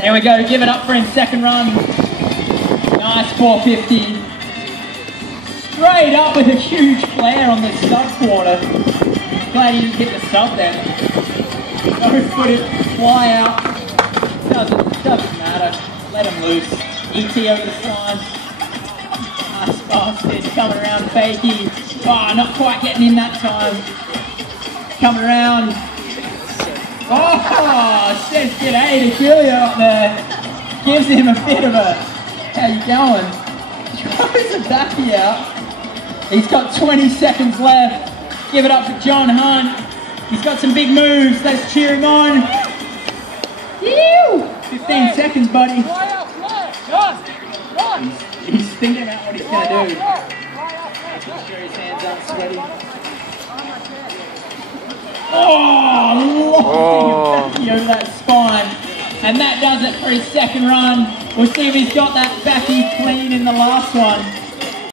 Here we go, give it up for him, second run. Nice 450. Straight up with a huge flare on the sub quarter. Glad he didn't hit the sub then. Go put it, fly out. Doesn't matter. Let him loose. ET over the spine. Nice bastard. Coming around fakey. Oh, not quite getting in that time. Coming around. Oh, says g'day to Julia up there. Gives him a bit of a, how you going? Throws a backy out. He's got 20 seconds left. Give it up for John Hunt. He's got some big moves. Let's cheer him on. Ew! 15 seconds, buddy. He's thinking about what he's going to do. Making sure his hands aren't sweaty. Oh, backy over that spine. And that does it for his second run. We'll see if he's got that backy clean in the last one.